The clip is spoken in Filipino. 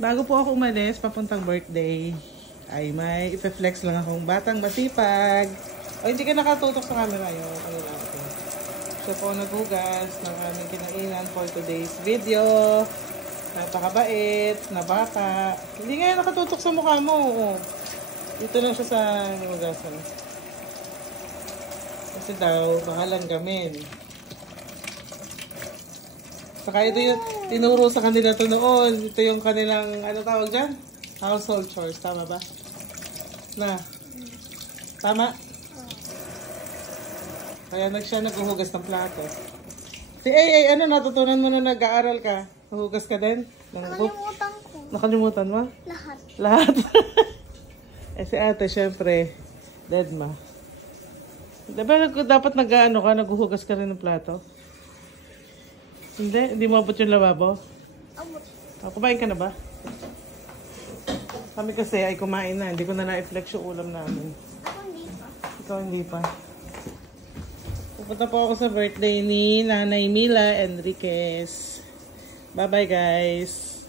Bago po ako umalis, papuntang birthday, ay may ipe-flex lang akong batang masipag. O, hindi ka nakatutok sa camera yun. Ano natin. Siya po naghugas ng aming kinainan for today's video. Napakabait na bata. Hindi nga nakatutok sa mukha mo. Oh. Dito lang siya sa hugasan. Kasi daw, baka langgamin. Saka ito yung tinuro sa kanila ito noon. Ito yung kanilang, ano tawag dyan? Household chores. Tama ba? Na? Tama? Kaya siya naghuhugas ng plato. Si Ay, ano natutunan mo na nag-aaral ka? Nahugas ka din? Nakalimutan ko. Nakalimutan mo? Lahat. Lahat? Eh si ate, syempre, dead ma. Diba dapat nag-ano ka, naghuhugas ka rin ng plato? Hindi mo abot yung lababo? Abot. Kumain ka na ba? Kami kasi ay kumain na. Hindi ko na na-flex yung ulam namin. Ako hindi pa. Ikaw hindi pa. Pupunta po ako sa birthday ni Nanay Mila Enriquez. Bye-bye guys!